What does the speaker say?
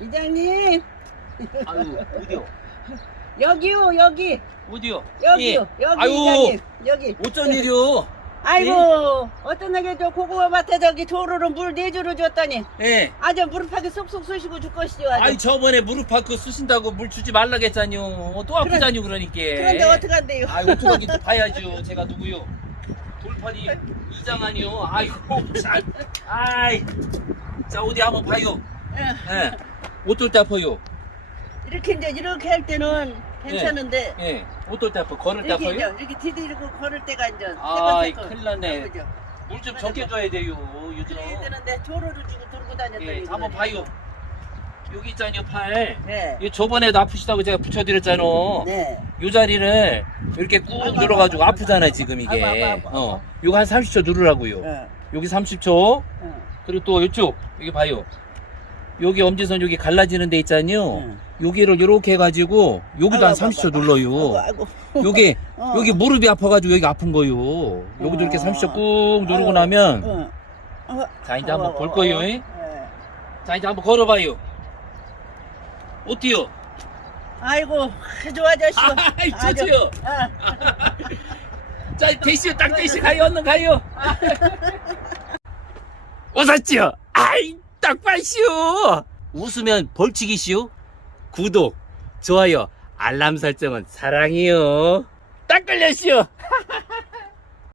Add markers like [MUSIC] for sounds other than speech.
이장님 아유 어디요? [LAUGHS] 여기요 여기 어디요? 여기요 예. 여기 아유 이장님 여기 어쩐 일이요? 아이고 어떤 애게 저 고구마 밭에 저기 조로로 물 내주로 줬더니 예. 아주 무릎하게 쏙쏙 쑤시고 죽것이죠 아주 아이 저번에 무릎 아그 쓰신다고 물 주지 말라겠잖요. 또 아프잖요 그러니까. 그런데 어떡한데요 아이 어떡하기 또 [LAUGHS] 봐야죠. 제가 누구요? 돌팔이 이장 아니요. 아이고 참. 아이. 자 어디 한번 봐요. 예. 예. 어떨 때 아파요? 이렇게 이제 이렇게 할 때는 괜찮은데 예. 어떨 때 아파? 걸을 때 이렇게 아파요? 이제 이렇게 디디고 걸을 때가 이제 아이, 새끈새끈 큰일 났네. 물 좀 적게 줘야 돼요. 요즘. 그래야 되는데 조로를 주고 들고 다녔더니 예. 한번. 봐요. 여기 있잖요 팔. 네. 이 저번에도 아프시다고 제가 붙여드렸잖아. 네. 요 자리를 이렇게 꾹 눌러가지고 아프잖아 지금 이게. 아파, 아파, 아파. 어. 요거 한 30초 누르라고요. 어. 여기 30초. 어. 그리고 또 이쪽 여기 봐요. 여기 엄지선 여기 갈라지는 데 있잖요. 응. 여기를 요렇게 해가지고 여기도 한 아이고, 30초 아이고, 눌러요. 아이고, 아이고. [LAUGHS] 여기 어. 여기 무릎이 아파가지고 여기 아픈 거요. 여기도 이렇게 어. 30초 꾹 누르고 아이고, 나면 어. 어. 자 이제 한번 어, 볼 어, 거예요. 어. 잉? 네. 자 이제 한번 걸어봐요. 어때요? 아이고 좋아졌어. 아이 좋지요. 아, 자, 대시요, 딱 대시 가요, 얼른 가요. [LAUGHS] 웃었지요? 딱 봐시오. 웃으면 벌칙이시오. 구독, 좋아요, 알람 설정은 사랑이요. 딱 걸렸시오.